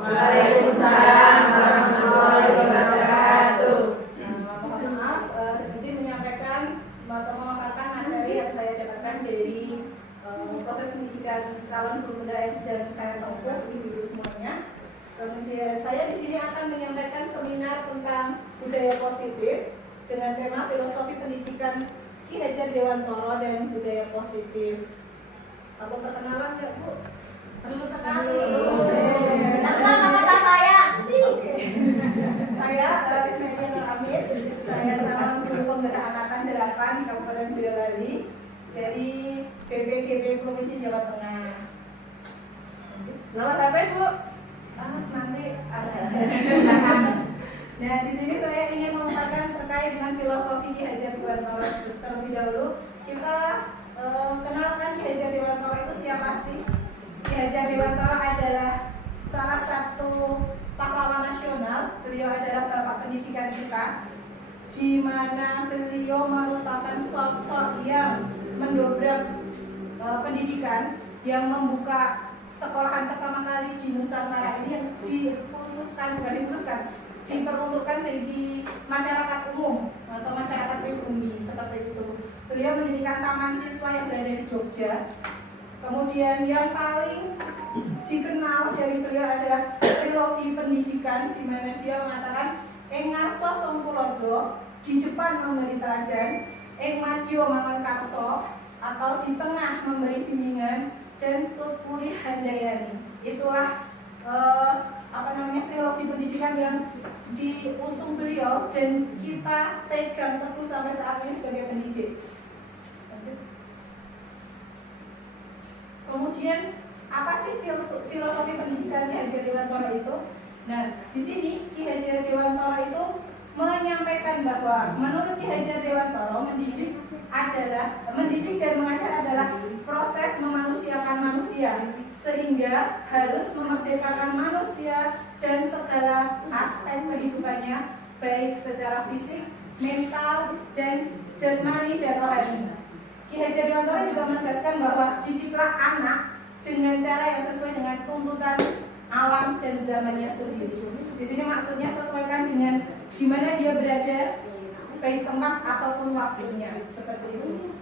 Waalaikumsalam warahmatullahi wabarakatuh. Mohon maaf, izin menyampaikan atau memaparkan materi yang saya dapatkan dari proses pendidikan calon guru muda yang sedang saya tempuh, ibu-ibu semuanya. Kemudian saya di sini akan menyampaikan seminar tentang budaya positif dengan tema filosofi pendidikan Ki Hajar Dewantoro dan budaya positif. Perlu perkenalan nggak, Bu? Perlu sekali. Nama saya. Oke. Saya Rismedia Nur Amin. Saya calon guru pembeda angkatan 8 di Kabupaten Boyolali dari BPGB Provinsi Jawa Tengah. Nomor HP, Bu? Nanti ada. Nah, di sini saya ingin memaparkan terkait dengan filosofi Ki Hajar Dewantoro. Terlebih dahulu kita kenalkan Ki Hajar Dewantoro itu siapa sih? Ki Hajar Dewantoro adalah salah satu pahlawan nasional. Beliau adalah bapak pendidikan kita, di mana beliau merupakan sosok yang mendobrak pendidikan, yang membuka sekolahan pertama kali di Nusantara ini, yang diperuntukkan bagi masyarakat umum atau masyarakat pribumi seperti itu. Beliau mendirikan taman siswa yang berada di Jogja. Kemudian yang paling dikenal dari beliau adalah trilogi pendidikan, di mana dia mengatakan ing ngarsa sangkulodo, di depan memberi teladan, ing madya mangan karso, atau di tengah memberi bimbingan, dan tutpuri handayani. Itulah trilogi pendidikan yang diusung beliau dan kita pegang teguh sampai saat ini sebagai pendidik. Kemudian apa sih filosofi pendidikan Ki Hajar Dewantoro itu? Nah, di sini Ki Hajar Dewantoro itu menyampaikan bahwa menurut Ki Hajar Dewantoro mendidik dan mengajar adalah proses memanusiakan manusia, sehingga harus memerdekakan manusia dan segala aspek kehidupannya, baik secara fisik, mental, dan jasmani dan rohani. Ki Hajar Dewantoro juga menegaskan bahwa didiklah anak dengan cara yang sesuai dengan tuntutan alam dan zamannya sendiri. Di sini maksudnya sesuaikan dengan di mana dia berada, baik tempat ataupun waktunya, seperti itu.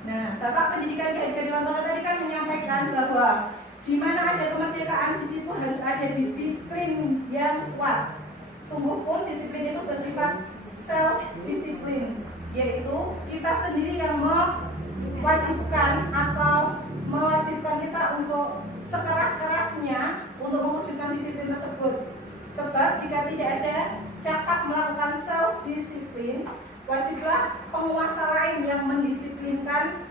Nah, Bapak Pendidikan Ki Hajar Dewantoro tadi kan menyampaikan bahwa di mana ada kemerdekaan, di situ harus ada disiplin yang kuat. Sungguh pun disiplin itu bersifat self-disiplin, yaitu kita sendiri yang mewajibkan kita untuk sekeras-kerasnya untuk mewujudkan disiplin tersebut. Sebab jika tidak ada cakap melakukan self-disiplin, wajiblah penguasa lain yang mendisiplinkan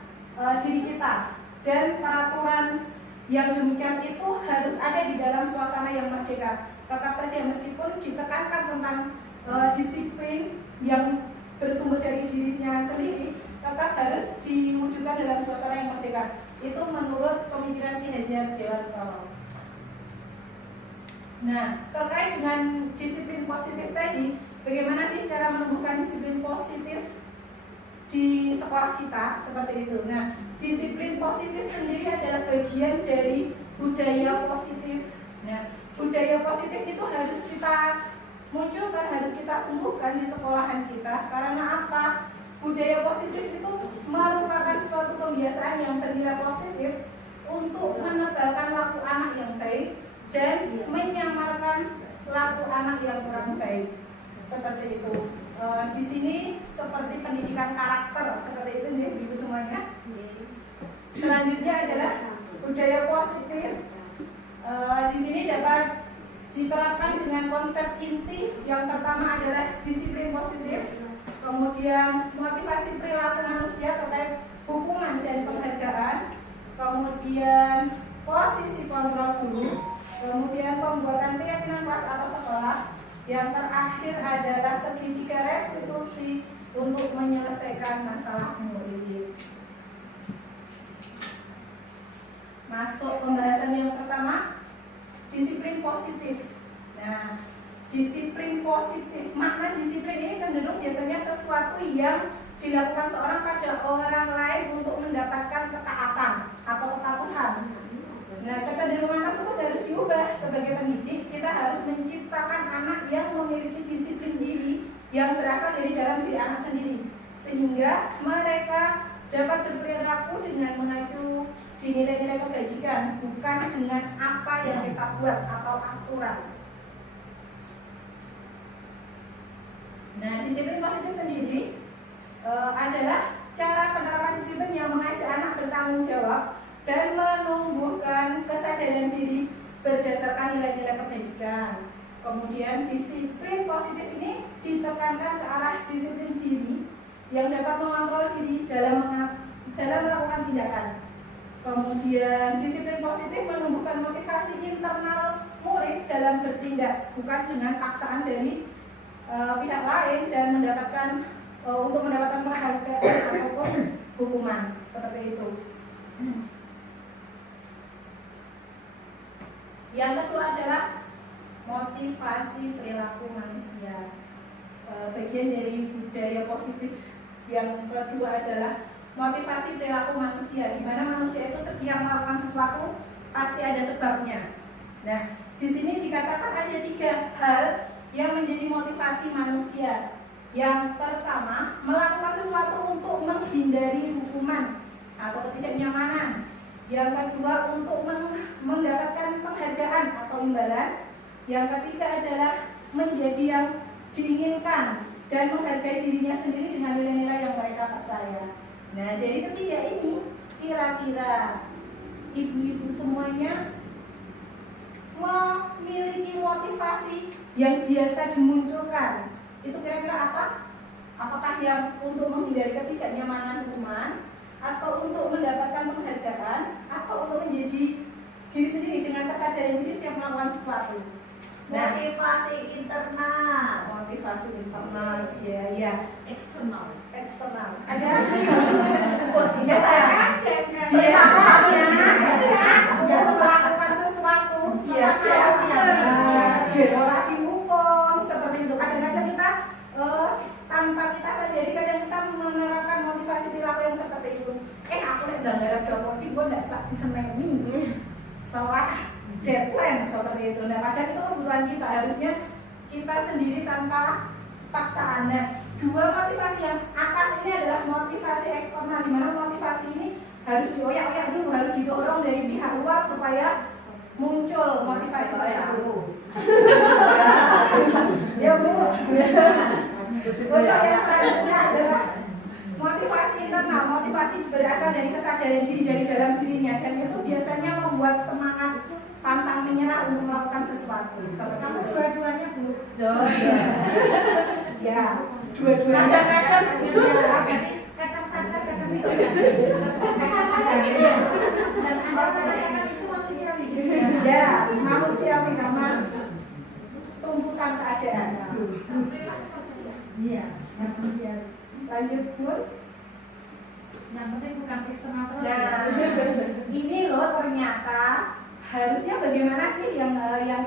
diri kita. Dan peraturan yang demikian itu harus ada di dalam suasana yang merdeka. Tetap saja meskipun ditekankan tentang disiplin yang bersumber dari dirinya sendiri, tetap harus diwujudkan dalam suasana yang merdeka. Itu menurut pemikiran Ki Hajar Dewantoro. Nah, terkait dengan disiplin positif tadi, bagaimana sih cara menumbuhkan disiplin positif di sekolah kita, seperti itu. Nah, disiplin positif sendiri adalah bagian dari budaya positif. Nah, budaya positif itu harus kita munculkan, harus kita tumbuhkan di sekolahan kita. Karena apa? Budaya positif itu merupakan suatu kebiasaan yang bernilai positif untuk menebalkan laku anak yang baik dan menyamarkan laku anak yang kurang baik. Seperti itu. Di sini seperti pendidikan karakter, seperti itu nih ibu semuanya. Selanjutnya adalah budaya positif. Di sini dapat diterapkan dengan konsep inti. Yang pertama adalah disiplin positif. Kemudian kemudian motivasi perilaku manusia terkait hukuman dan penghargaan, kemudian posisi kontrol guru, kemudian pembuatan keyakinan kelas atau sekolah, yang terakhir adalah segitiga restitusi untuk menyelesaikan masalah murid. Masuk pembahasan yang pertama, disiplin positif. Nah, disiplin positif, makna disiplin ini cenderung biasanya sesuatu yang dilakukan seorang pada orang lain untuk mendapatkan ketaatan atau kepatuhan. Nah, kecenderungan tersebut harus diubah. Sebagai pendidik, kita harus menciptakan anak yang memiliki disiplin diri yang berasal dari dalam diri anak sendiri, sehingga mereka dapat berperilaku dengan mengacu di nilai-nilai kebajikan, bukan dengan apa yang kita buat atau aturan. Nah, disiplin positif sendiri adalah cara penerapan disiplin yang mengajak anak bertanggung jawab dan menumbuhkan kesadaran diri berdasarkan nilai-nilai kebajikan. Kemudian disiplin positif ini ditekankan ke arah disiplin diri yang dapat mengontrol diri dalam melakukan tindakan. Kemudian disiplin positif menumbuhkan motivasi internal murid dalam bertindak, bukan dengan paksaan dari pihak lain dan untuk mendapatkan penghargaan ataupun hukuman seperti itu. Yang kedua adalah motivasi perilaku manusia. Bagian dari budaya positif yang kedua adalah motivasi perilaku manusia, di mana manusia itu setiap melakukan sesuatu pasti ada sebabnya. Nah, di sini dikatakan ada 3 hal yang menjadi motivasi manusia. Yang pertama, melakukan sesuatu untuk menghindari hukuman atau ketidaknyamanan. Yang kedua, untuk mendapatkan penghargaan atau imbalan. Yang ketiga adalah menjadi yang diinginkan dan menghargai dirinya sendiri dengan nilai-nilai yang mereka percaya. Nah, dari ketiga ini, kira-kira ibu-ibu semuanya memiliki motivasi yang biasa dimunculkan. Itu kira-kira apa? Apakah yang untuk menghindari ketidaknyamanan hukuman, atau untuk mendapatkan penghargaan, atau untuk menjadi diri sendiri dengan kesadaran diri setiap melakukan sesuatu? Nah, Motivasi internal. motivasi internal aja ya. Eksternal. Ada Ya, dia melakukan sesuatu dia orang dihukum seperti itu. Kadang-kadang kita tanpa kita sadari, kadang kita menerapkan motivasi perilaku yang seperti itu. Aku nek ndang garap dapur iki ndak selak disemeni. Salah deadline seperti itu. Nah, padahal itu kebutuhan kita, harusnya kita sendiri tanpa paksaan. Nah, 2 motivasi yang atas ini adalah motivasi eksternal, di mana motivasi ini harus dioyak-oyak dulu, harus didorong dari pihak luar supaya muncul motivasi tersebut. Ya Bu. Untuk yang selanjutnya adalah motivasi internal. Motivasi berasal dari kesadaran diri dari dalam dirinya, dan itu biasanya membuat semangat pantang menyerah untuk melakukan sesuatu. Kamu dua-duanya Bu. Ya, dua-duanya. Kadang sadar, kadang tidak. Dan Anda mengatakan itu manusiawi. Ya, manusiawi karena tuntutan keadaan. Iya. Lanjut Bun. Yang penting bukan eksternal terus. Nah, ini loh ternyata harusnya bagaimana sih yang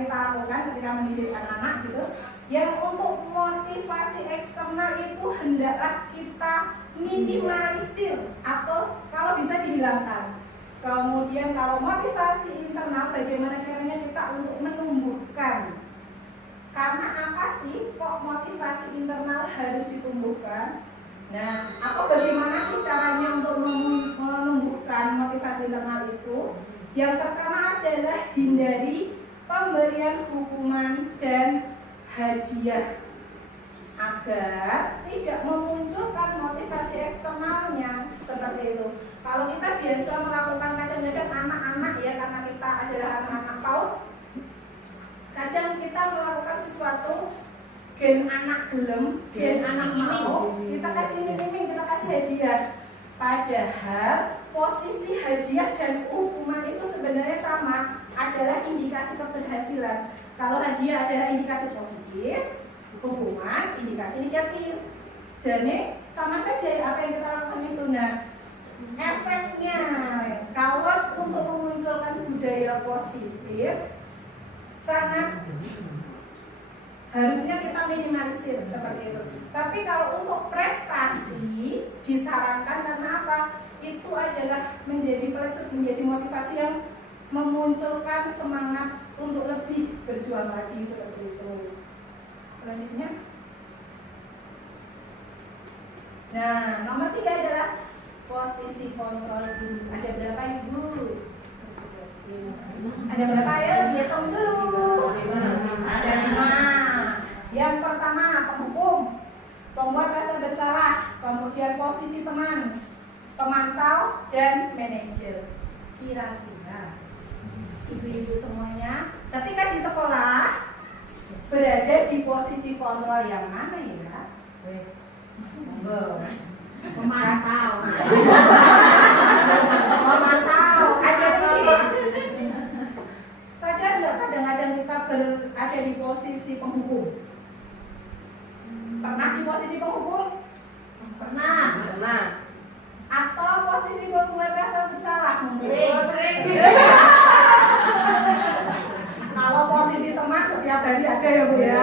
kita lakukan ketika mendidik anak-anak gitu. Yang untuk motivasi eksternal itu hendaklah kita minimalisir atau kalau bisa dihilangkan. Kemudian kalau motivasi internal, bagaimana caranya kita untuk menumbuhkan? Karena apa sih kok motivasi internal harus ditumbuhkan? Nah, atau bagaimana sih caranya untuk menumbuhkan motivasi internal itu? Yang pertama adalah hindari pemberian hukuman dan hadiah agar tidak memunculkan motivasi eksternalnya seperti itu. Kalau kita biasa melakukan kadang-kadang anak-anak ya, karena kita adalah anak-anak PAUD, kadang kita melakukan sesuatu gen anak gelem, gen anak mau, kita kasih iming-iming, kita kasih hadiah. Padahal posisi hadiah dan hukuman itu sebenarnya sama, adalah indikasi keberhasilan. Kalau hadiah adalah indikasi positif, hukuman indikasi negatif. Jadi sama saja apa yang kita lakukan itu. Nah, efeknya kalau untuk memunculkan budaya positif sangat harusnya kita minimalisir seperti itu. Tapi kalau untuk prestasi disarankan karena apa? Itu adalah menjadi pelecut, menjadi motivasi yang memunculkan semangat untuk lebih berjuang lagi seperti itu. Selanjutnya, nah nomor 3 adalah posisi kontrol guru. Ada berapa ibu? Ada berapa ya? Hitung dulu. Ada 5. Yang pertama penghukum, pembuat rasa bersalah, kemudian posisi teman, pemantau, dan manajer. Kira-kira ibu-ibu semuanya ketika di sekolah berada di posisi kontrol yang mana ya? Pemantau. Memantau. Ada lagi. Sadar nggak kadang-kadang kita berada di posisi penghukum? Pernah di posisi penghukum? Pernah. Atau posisi pembuat rasa bersalah? Sering. Kalau posisi teman setiap hari ada ya Bu ya.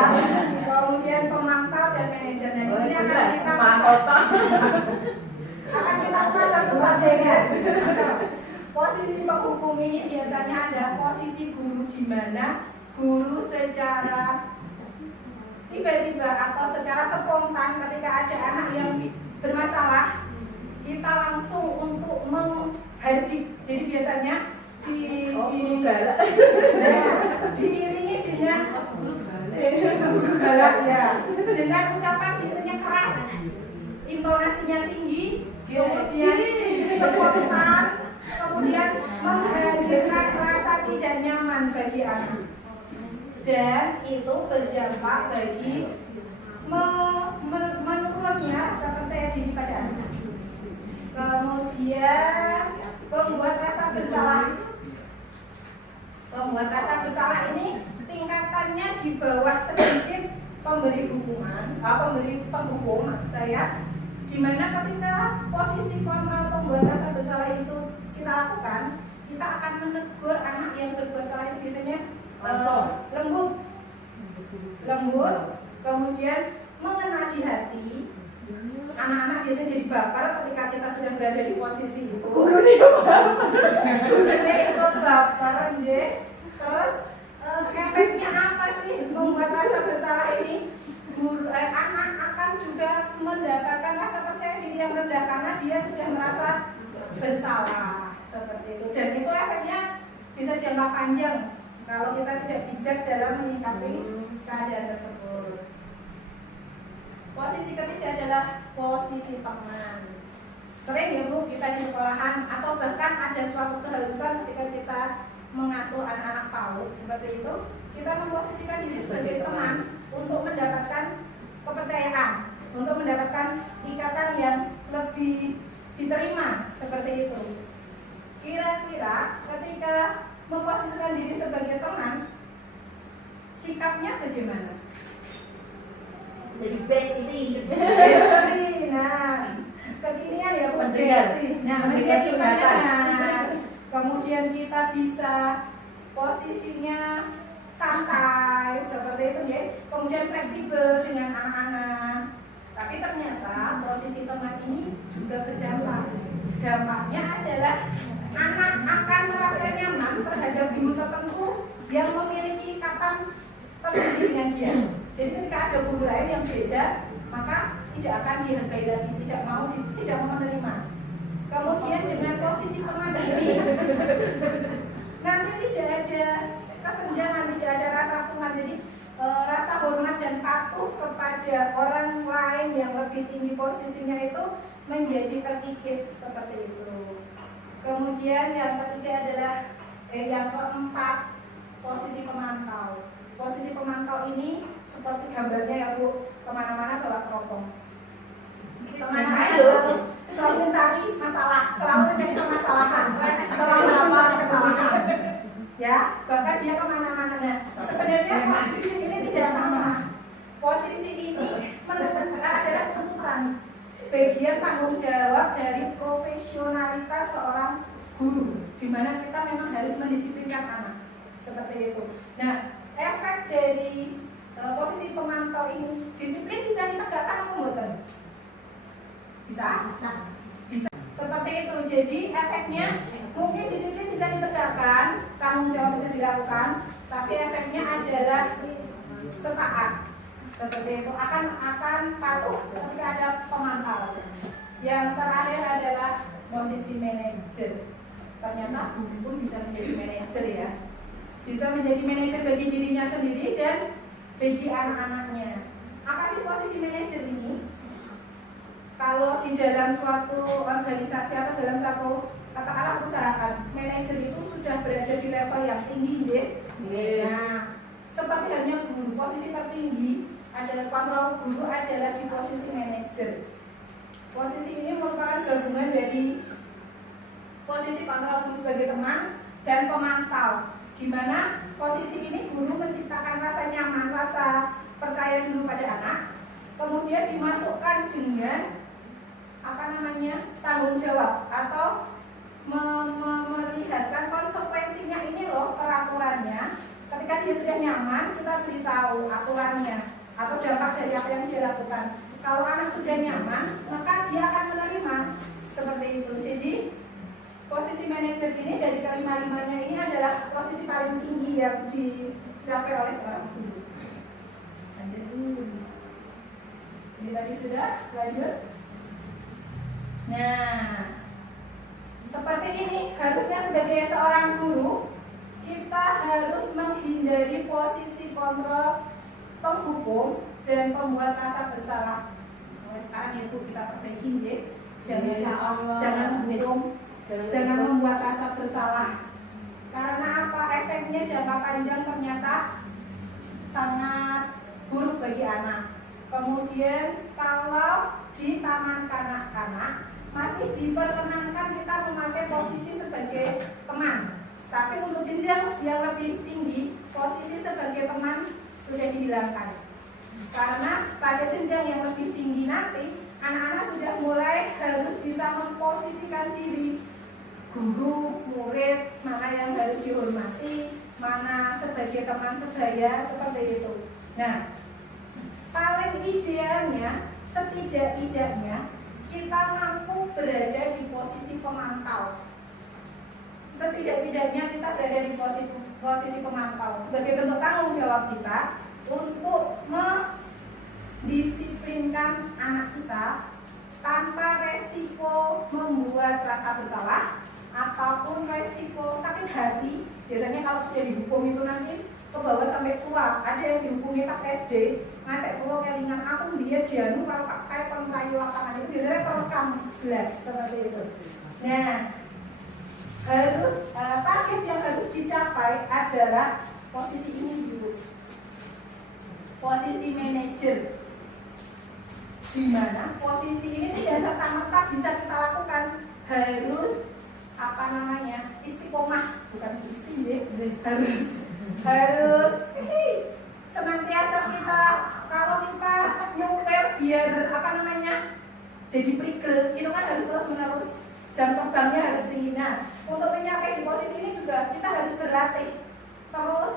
Kemudian pemantau dan manajer. Dan ini akan kita ulas satu-satu ya. Posisi penghukum ini biasanya ada posisi guru, di mana guru secara tiba-tiba atau secara spontan ketika ada anak yang bermasalah, kita langsung untuk menghadik. Jadi biasanya diiringi dengan galak ya, dengan ucapan biasanya keras, intonasinya tinggi, kemudian spontan, kemudian menghadirkan rasa tidak nyaman bagi anak, dan itu berdampak bagi menurunnya rasa percaya diri pada anak. Kemudian pembuat rasa bersalah. Pembuat rasa bersalah ini tingkatannya di bawah sedikit pemberi hukuman, pemberi penghukum maksud saya, di mana ketika posisi kontrol pembuat rasa bersalah itu kita lakukan, kita akan menegur anak yang berbuat salah itu biasanya lembut, kemudian mengena di hati. Anak-anak biasanya jadi baper ketika kita sudah berada di posisi itu. Gurunya ikut baper, terus efeknya apa sih membuat rasa bersalah ini? Anak akan juga mendapatkan rasa percaya diri yang rendah karena dia sudah merasa bersalah seperti itu. Dan itu efeknya bisa jangka panjang kalau kita tidak bijak dalam menyikapi keadaan tersebut. Posisi ketiga adalah posisi teman. Sering ya Bu kita di sekolahan atau bahkan ada suatu keharusan ketika kita mengasuh anak-anak PAUD seperti itu, kita memposisikan diri sebagai teman untuk mendapatkan kepercayaan, untuk mendapatkan ikatan yang lebih diterima seperti itu. Kira-kira ketika memposisikan diri sebagai teman, sikapnya bagaimana? Jadi bestie. Nah, kekinian ya Bu. Mendengar. Nah, menjadi pendengar. Kemudian kita bisa posisinya santai seperti itu ya. Kemudian fleksibel dengan anak-anak. Tapi ternyata posisi teman ini juga berdampak. Dampaknya adalah anak akan merasa nyaman terhadap guru tertentu yang memiliki ikatan tersendiri dengan dia. Jadi ketika ada guru lain yang beda, maka tidak akan dihargai lagi, tidak mau menerima. Kemudian dengan posisi teman ini, nanti tidak ada kesenjangan, tidak ada rasa tuhan. Jadi rasa hormat dan patuh kepada orang lain yang lebih tinggi posisinya itu menjadi terkikis seperti itu. Kemudian yang ketiga adalah yang keempat, posisi pemantau. Posisi pemantau ini seperti gambarnya ya Bu, kemana-mana bawa keropong. Kemana-mana Selalu mencari masalah, selalu mencari permasalahan, selalu mencari kesalahan. Ya, bahkan dia kemana-mana. Nah, sebenarnya posisi ini tidak sama. Posisi ini adalah tuntutan bagian tanggung jawab dari profesionalitas seorang guru, di mana kita memang harus mendisiplinkan anak seperti itu. Nah, efek dari posisi pemantau ini, disiplin bisa ditegakkan atau enggak? Bisa? Bisa. Seperti itu. Jadi efeknya mungkin disiplin bisa ditegakkan, tanggung jawab bisa dilakukan, tapi efeknya adalah sesaat. Seperti itu akan patuh ketika ada pemantau. Yang terakhir adalah posisi manajer. Ternyata guru pun bisa menjadi manajer ya. Bisa menjadi manajer bagi dirinya sendiri dan bagi anak-anaknya. Apa sih posisi manajer ini? Kalau di dalam suatu organisasi atau dalam suatu katakanlah perusahaan, manajer itu sudah berada di level yang tinggi, ya. Nah, seperti halnya guru, posisi tertinggi adalah kontrol guru adalah di posisi manajer. Posisi ini merupakan gabungan dari posisi kontrol guru sebagai teman dan pemantau, di mana posisi ini guru menciptakan rasa nyaman, rasa percaya dulu pada anak, kemudian dimasukkan dengan tanggung jawab atau melihatkan konsekuensinya ini loh peraturannya. Ketika dia sudah nyaman, kita beritahu aturannya atau dampak dari apa yang dia lakukan. Kalau anak sudah nyaman, maka dia akan menerima seperti itu. Jadi posisi manajer ini dari kelima-limanya ini adalah posisi paling tinggi yang dicapai oleh seorang guru. Lanjut dulu. Ini tadi sudah, lanjut. Nah, seperti ini harusnya sebagai seorang guru kita harus menghindari posisi kontrol penghukum dan pembuat rasa bersalah. Mulai sekarang itu kita perbaiki, jangan menghukum, jangan membuat rasa bersalah. Karena apa? Efeknya jangka panjang ternyata sangat buruk bagi anak. Kemudian kalau di taman kanak-kanak masih diperkenankan kita memakai posisi sebagai teman, tapi untuk jenjang yang lebih tinggi posisi sebagai teman sudah dihilangkan. Karena pada jenjang yang lebih tinggi nanti anak-anak sudah mulai harus bisa memposisikan diri, guru, murid, mana yang harus dihormati, mana sebagai teman sebaya, seperti itu. Nah, paling idealnya setidak-tidaknya kita mampu berada di posisi pemantau. Setidak-tidaknya kita berada di posisi pemantau sebagai bentuk tanggung jawab kita untuk mendisiplinkan anak kita tanpa resiko membuat rasa bersalah ataupun resiko sakit hati. Biasanya kalau sudah dihukum itu nanti ke bawah sampai tua. Ada yang dihukumi pas SD, ngasih tua kelingan aku dia dianu kalau pakai kontrayu lapangan itu biasanya terekam jelas seperti itu. Nah, harus target yang harus dicapai adalah posisi ini dulu, posisi manajer, di mana posisi ini tidak serta-merta bisa kita lakukan, harus istiqomah, bukan isti, harus senantiasa kita, kalau kita nyuper biar jadi prigel, itu kan harus terus menerus, jam terbangnya harus tinggi. Nah, untuk mencapai di posisi ini juga kita harus berlatih terus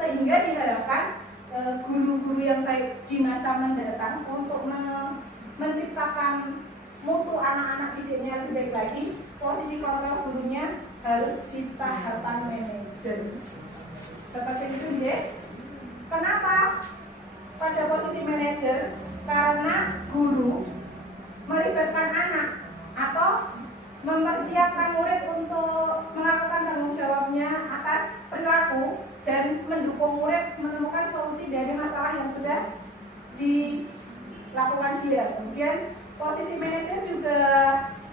sehingga diharapkan guru-guru yang baik di masa mendatang untuk menciptakan mutu anak-anak didiknya lebih baik lagi. Posisi kontrol gurunya harus di tahapan manajer. Seperti itu, deh. Kenapa pada posisi manajer? Karena guru melibatkan anak atau mempersiapkan murid untuk melakukan tanggung jawabnya atas perilaku dan mendukung murid menemukan solusi dari masalah yang sudah dilakukan dia. Kemudian posisi manajer juga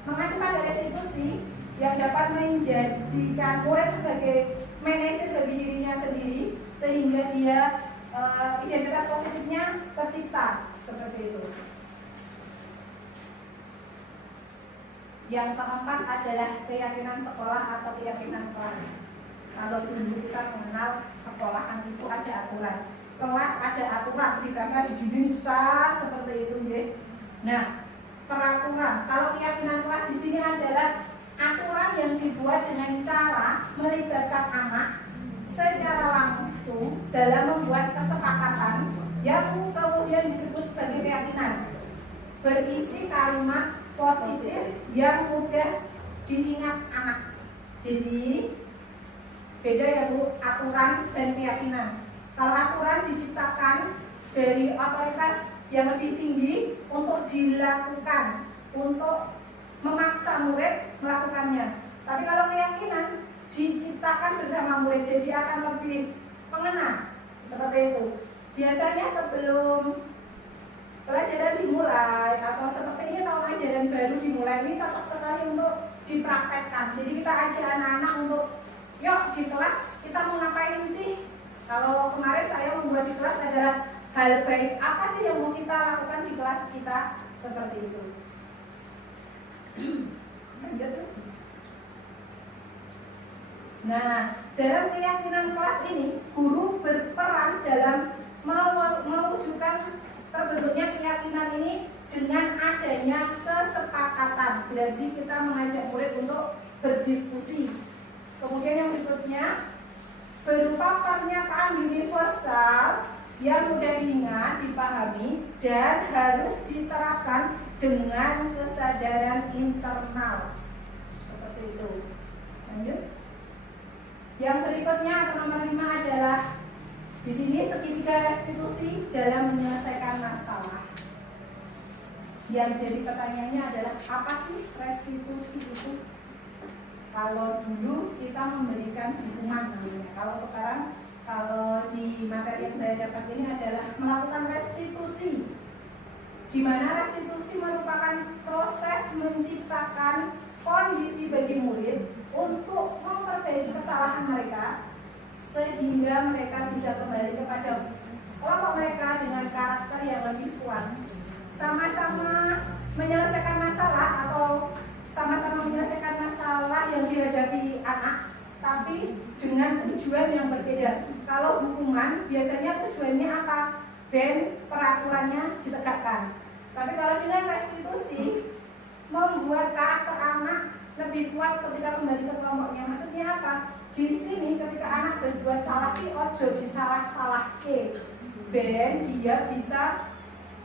mengacu pada institusi yang dapat menjadikan murid sebagai manajer bagi dirinya sendiri, sehingga dia identitas positifnya tercipta seperti itu. Yang keempat adalah keyakinan sekolah atau keyakinan kelas. Kalau dulu kita mengenal sekolahan itu ada aturan, kelas ada aturan, ditambah di dinding besar seperti itu ya. Nah, peraturan. Kalau keyakinan kelas di sini adalah aturan yang dibuat dengan cara melibatkan anak secara langsung dalam membuat kesepakatan yang kemudian disebut sebagai keyakinan, berisi kalimat positif yang mudah diingat anak. Jadi beda ya Bu, aturan dan keyakinan. Kalau aturan diciptakan dari otoritas yang lebih tinggi untuk dilakukan, untuk memaksa murid melakukannya. Tapi kalau keyakinan diciptakan bersama murid, jadi akan lebih mengena seperti itu. Biasanya sebelum pelajaran dimulai atau seperti ini tahun ajaran baru dimulai, ini cocok sekali untuk dipraktekkan. Jadi kita ajak anak-anak untuk yuk di kelas kita mau ngapain sih? Kalau kemarin saya membuat di kelas adalah hal baik apa sih yang mau kita lakukan di kelas kita, seperti itu. Nah, dalam keyakinan kelas ini guru berperan dalam mewujudkan terbentuknya keyakinan ini dengan adanya kesepakatan. Jadi kita mengajak murid untuk berdiskusi. Kemudian yang berikutnya berupa pernyataan universal yang mudah diingat, dipahami, dan harus diterapkan dengan kesadaran internal. Seperti itu. Lanjut. Yang berikutnya atau nomor 5 adalah di sini segitiga restitusi dalam menyelesaikan masalah. Yang jadi pertanyaannya adalah apa sih restitusi itu? Kalau dulu kita memberikan hukuman namanya. Kalau sekarang, kalau di materi yang saya dapat ini adalah melakukan restitusi, di mana restitusi merupakan proses menciptakan kondisi bagi murid untuk memperbaiki kesalahan mereka sehingga mereka bisa kembali kepada kelompok mereka dengan karakter yang lebih kuat, sama-sama menyelesaikan masalah atau sama-sama menyelesaikan masalah yang dihadapi anak, tapi dengan tujuan yang berbeda. Kalau hukuman biasanya tujuannya apa? Ben peraturannya ditegakkan. Tapi kalau dengan restitusi membuat karakter anak lebih kuat ketika kembali ke kelompoknya. Maksudnya apa? Di sini ketika anak berbuat salah ki ojo disalah-salahke. Ben dia bisa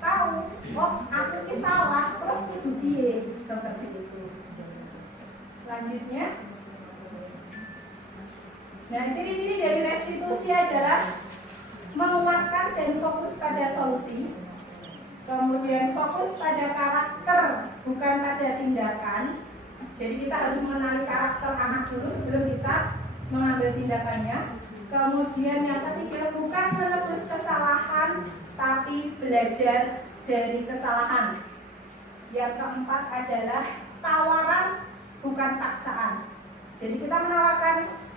tahu, oh aku ki salah, terus kudu piye, seperti itu. Selanjutnya, nah ciri-ciri dari restitusi adalah menguatkan dan fokus pada solusi, kemudian fokus pada karakter bukan pada tindakan. Jadi kita harus mengenali karakter anak dulu sebelum kita mengambil tindakannya. Kemudian yang ketiga, bukan menebus kesalahan tapi belajar dari kesalahan. Yang keempat adalah tawaran bukan paksaan. Jadi kita menawarkan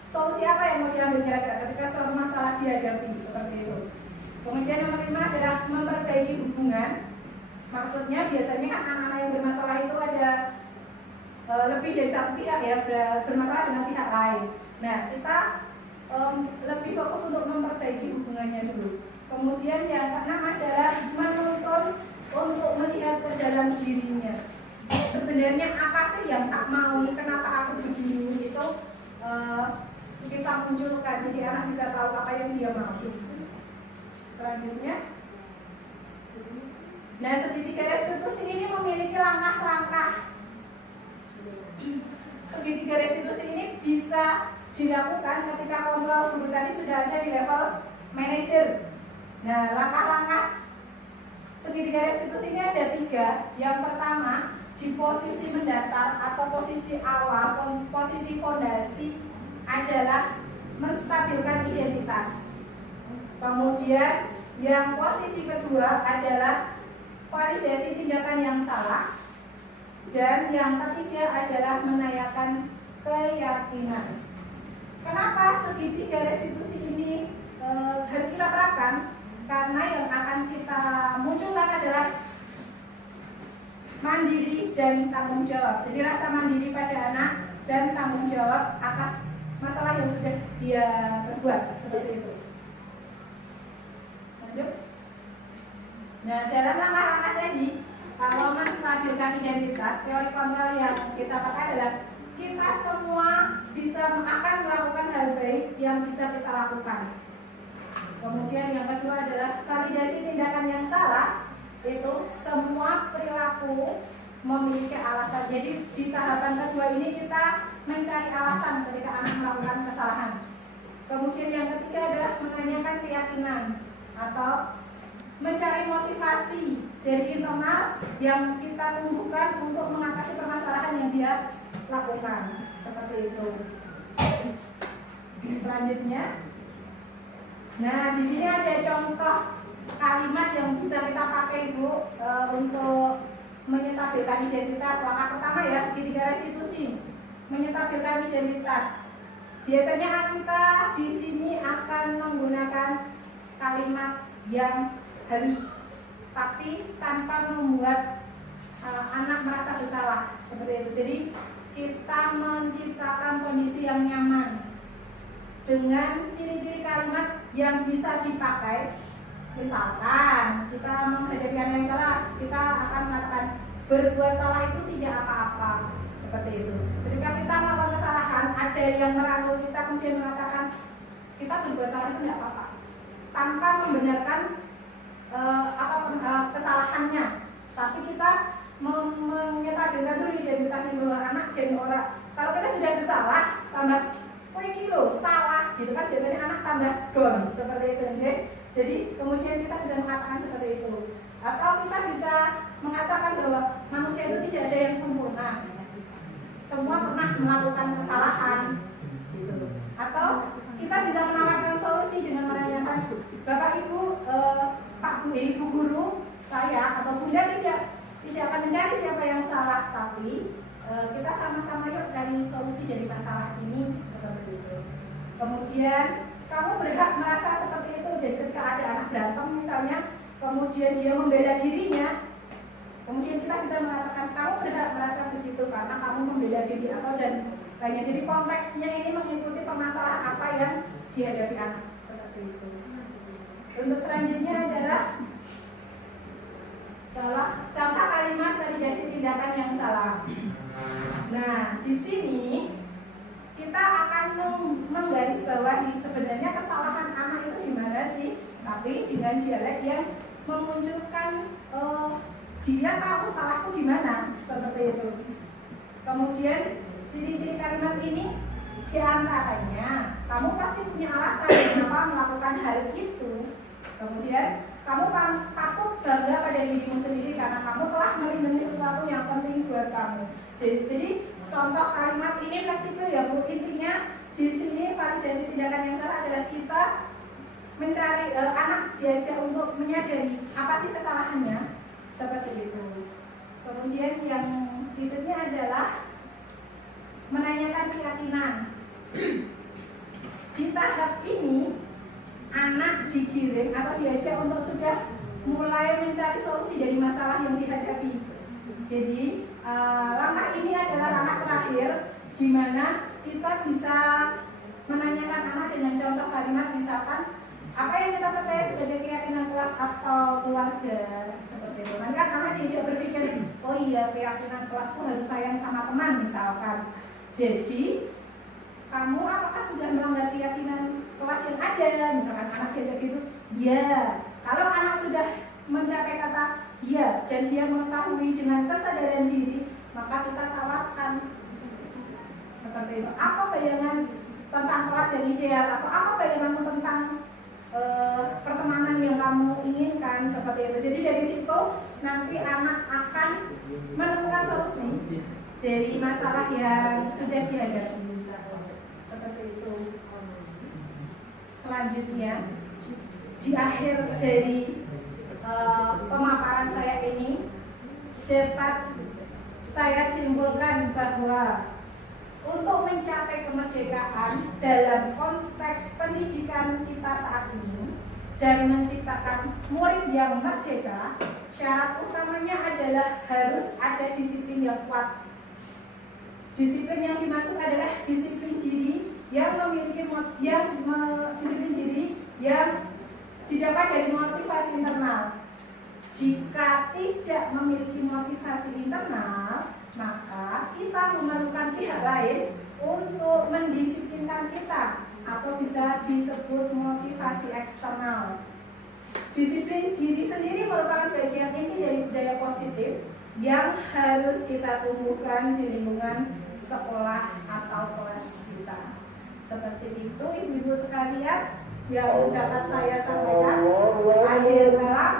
solusi apa yang mau diambil kira-kira ketika suatu masalah dihadapi, seperti itu. Kemudian nomor 5 adalah memperbaiki hubungan. Maksudnya biasanya kan anak-anak yang bermasalah itu ada lebih dari satu pihak ya, bermasalah dengan pihak lain. Nah, kita lebih fokus untuk memperbaiki hubungannya dulu. Kemudian yang keenam adalah menuntun untuk melihat ke dalam dirinya. Sebenarnya apa sih yang tak mau, kenapa aku begini, itu kita munculkan, jadi anak bisa tahu apa yang dia maksud. Selanjutnya, nah segitiga restitusi ini memiliki langkah-langkah. Segitiga restitusi ini bisa dilakukan ketika kontrol guru tadi sudah ada di level manajer. Nah, langkah-langkah segitiga restitusi ini ada 3. Yang pertama, di posisi mendatar atau posisi awal, posisi fondasi adalah menstabilkan identitas. Kemudian yang posisi kedua adalah validasi tindakan yang salah. Dan yang ketiga adalah menanyakan keyakinan. Kenapa segitiga restitusi ini harus kita terapkan? karena yang akan kita munculkan adalah mandiri dan tanggung jawab. Jadi rasa mandiri pada anak dan tanggung jawab atas masalah yang sudah dia perbuat, seperti itu. Lanjut. Nah, dalam langkah-langkah tadi, kalau menstabilkan identitas, teori kontrol yang kita pakai adalah kita semua akan melakukan hal baik yang bisa kita lakukan. Kemudian yang kedua adalah validasi tindakan yang salah, itu semua perilaku memiliki alasan. Jadi di tahapan kedua ini kita mencari alasan ketika anak melakukan kesalahan. Kemudian yang ketiga adalah menanyakan keyakinan atau mencari motivasi dari internal yang kita tumbuhkan untuk mengatasi permasalahan yang dia lakukan, seperti itu. Selanjutnya, nah di sini ada contoh kalimat yang bisa kita pakai Bu untuk menyetabilkan identitas. Langkah pertama ya, segitiga restitusi, menyetabilkan identitas. Biasanya kita di sini akan menggunakan kalimat yang halus, tapi tanpa membuat anak merasa bersalah, seperti itu. Jadi kita menciptakan kondisi yang nyaman dengan ciri-ciri kalimat yang bisa dipakai. Misalkan kita menghadapi anak yang salah, kita akan mengatakan berbuat salah itu tidak apa-apa, seperti itu. Ketika kita melakukan kesalahan, ada yang merangkul kita kemudian mengatakan kita berbuat salah itu tidak apa-apa, tanpa membenarkan kesalahannya, tapi kita menyetabilkan dulu identitasnya bahwa anak dan orang. Kalau kita sudah bersalah, tambah kue kilo salah, gitu kan biasanya anak tambah don, seperti itu. Jadi kemudian kita bisa mengatakan seperti itu, atau kita bisa mengatakan bahwa manusia itu tidak ada yang sempurna, semua pernah melakukan kesalahan, gitu. Atau kita bisa menawarkan solusi dengan menanyakan, Bapak Ibu, Pak Bu, Ibu guru saya atau Bunda tidak akan mencari siapa yang salah, tapi kita sama-sama yuk cari solusi dari masalah ini, seperti itu. Kemudian kamu berhak merasa seperti itu. Jadi ketika ada anak berantem misalnya, kemudian dia membela dirinya, kemudian kita bisa mengatakan kamu berhak merasa begitu karena kamu membela diri atau dan lainnya. Jadi konteksnya ini mengikuti permasalahan apa yang dihadapi anak, seperti itu. Untuk selanjutnya adalah contoh kalimat validasi tindakan yang salah. Nah, di sini kita akan menggarisbawahi sebenarnya kesalahan anak itu di mana sih, tapi dengan dialek yang memunculkan dia tahu salahku di mana, seperti itu. Kemudian ciri-ciri kalimat ini diantaranya kamu pasti punya alasan kenapa melakukan hal itu. Kemudian kamu patut bangga pada dirimu sendiri karena kamu telah melindungi sesuatu yang penting buat kamu. Jadi contoh kalimat ini fleksibel ya Bu. Intinya di sini validasi tindakan yang salah adalah kita mencari anak diajak untuk menyadari apa sih kesalahannya, seperti itu. Kemudian yang berikutnya adalah menanyakan keyakinan. Di tahap ini anak digiring atau diajak untuk sudah mulai mencari solusi dari masalah yang dihadapi. Jadi langkah ini adalah langkah terakhir di mana kita bisa menanyakan anak dengan contoh kalimat, misalkan apa yang kita percaya sebagai keyakinan kelas atau keluarga, seperti itu. Kan anak diajak berpikir, oh iya keyakinan kelasku harus sayang sama teman misalkan. Jadi kamu apakah sudah melanggar keyakinan kelas yang ada? Misalkan anak diajak gitu, ya. Kalau anak sudah mencapai kata ya dan dia mengetahui dengan kesadaran diri, maka kita tawarkan seperti itu. Apa bayangan tentang kelas yang ideal atau apa bayanganmu tentang pertemanan yang kamu inginkan, seperti itu. Jadi dari situ nanti anak akan menemukan solusi dari masalah yang sudah dihadapi, seperti itu. Selanjutnya di akhir dari pemaparan saya ini dapat saya simpulkan bahwa untuk mencapai kemerdekaan dalam konteks pendidikan kita saat ini, dan menciptakan murid yang merdeka, syarat utamanya adalah harus ada disiplin yang kuat. Disiplin yang dimaksud adalah disiplin diri yang memiliki disiplin diri yang didapat dari motivasi internal. Jika tidak memiliki motivasi internal, maka kita memerlukan pihak lain untuk mendisiplinkan kita, atau bisa disebut motivasi eksternal. Disiplin diri sendiri merupakan bagian inti dari budaya positif yang harus kita tumbuhkan di lingkungan sekolah atau kelas kita. Seperti itu ibu-ibu sekalian yang dapat saya sampaikan. Akhir kalam,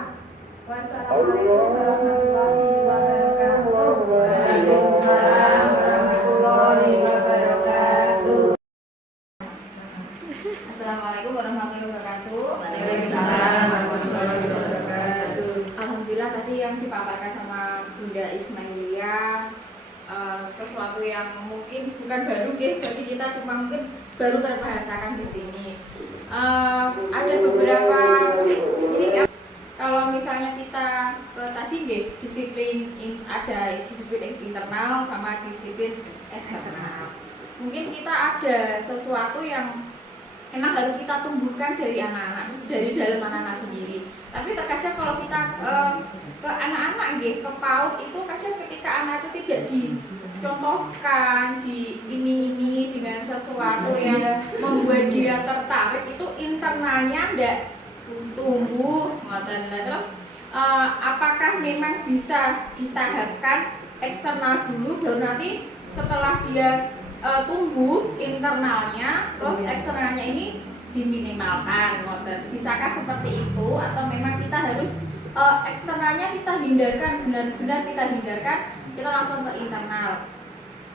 wassalamualaikum warahmatullahi wabarakatuh. Waalaikumsalam warahmatullahi wabarakatuh. Assalamualaikum warahmatullahi wabarakatuh. Waalaikumsalam warahmatullahi wabarakatuh. Alhamdulillah tadi yang dipaparkan sama Bunda Ismailia sesuatu yang mungkin bukan baru deh bagi kita, cuma mungkin baru terbahasakan di sini. Ada beberapa ini ya, kalau misalnya kita tadi ya ada disiplin internal sama disiplin eksternal. Mungkin kita ada sesuatu yang memang harus kita tumbuhkan dari anak-anak, dari dalam anak-anak sendiri. Tapi terkadang kalau kita ke anak-anak ke PAUD itu kadang ketika anak itu tidak dicontohkan, diiming-imingi dengan sesuatu yang membuat dia tertarik, itu internalnya tidak tumbuh. Terus apakah memang bisa ditahapkan eksternal dulu, baru nanti setelah dia tumbuh internalnya, terus eksternalnya ini diminimalkan, bisakah seperti itu, atau memang kita harus eksternalnya kita hindarkan, benar-benar kita hindarkan, kita langsung ke internal.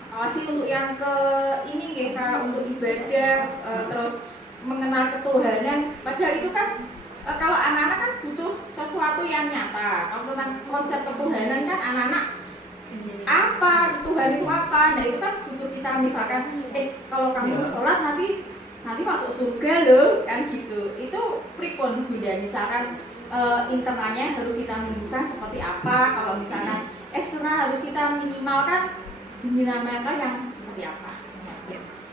Apalagi untuk yang ke ini kita untuk ibadah, terus mengenal ketuhanan, padahal itu kan kalau anak-anak kan butuh sesuatu yang nyata. Kalau tentang konsep ketuhanan kan anak-anak apa Tuhan itu apa, nah itu kan butuh kita misalkan kalau kamu sholat nanti masuk surga loh kan gitu. Itu pripun Bunda, misalkan internalnya harus kita menunjukkan seperti apa, kalau misalkan eksternal harus kita minimalkan yang seperti apa.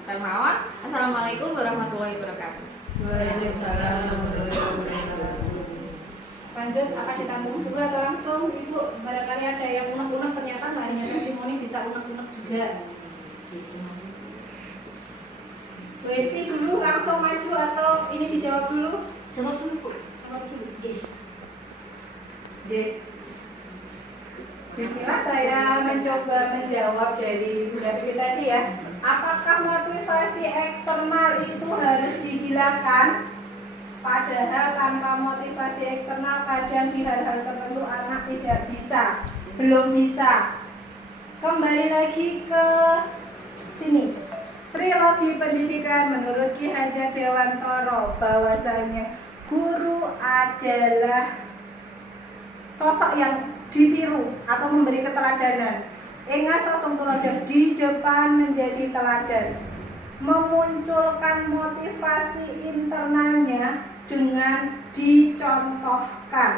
Termawat. Assalamualaikum warahmatullahi wabarakatuh. Waalaikumsalam warahmatullahi wabarakatuh. Lanjut, apa ditanggung dulu atau langsung? Ibu, barangkali ada yang unek-unek, ternyata nggak hanya testimoni, bisa unek-unek juga. Bu Esti dulu langsung maju atau ini dijawab dulu? Jawab dulu, Bu. Jawab dulu. J. Bismillah, saya mencoba menjawab dari Bunda Pipi tadi ya. Apakah motivasi eksternal itu harus dihilangkan? Padahal tanpa motivasi eksternal kadang di hal-hal tertentu anak tidak bisa, belum bisa. Kembali lagi ke sini. Trilogi pendidikan menurut Ki Hajar Dewantara bahwasanya guru adalah sosok yang ditiru atau memberi keteladanan. Ingat sosok teladan di depan menjadi teladan. Memunculkan motivasi internalnya dengan dicontohkan.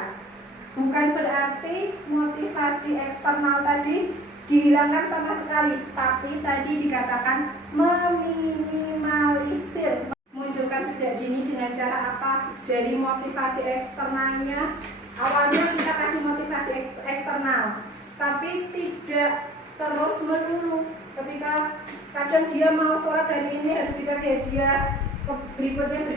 Bukan berarti motivasi eksternal tadi dihilangkan sama sekali, tapi tadi dikatakan meminimalisir. Munculkan sejak dini dengan cara apa? Dari motivasi eksternalnya. Awalnya kita kasih motivasi eksternal, tapi tidak terus melulu. Ketika kadang dia mau sholat hari ini harus dikasih hadiah, berikutnya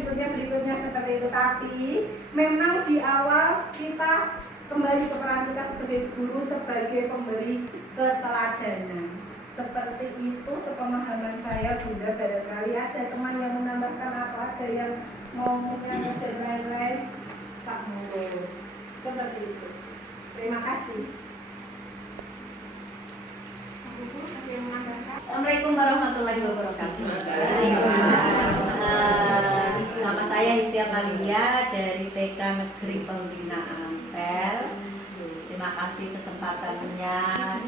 seperti itu. Tapi memang di awal kita kembali ke peran kita sebagai guru, sebagai pemberi keteladanan. Seperti itu sepemahaman saya, Bunda. Barangkali ada teman yang menambahkan apa, ada yang mau menambah dan lain-lain, sak monggo. Seperti itu. Terima kasih. Assalamualaikum warahmatullahi wabarakatuh. Nama saya Hisya Malia dari TK Negeri Pembinaan Ampel. Terima kasih kesempatannya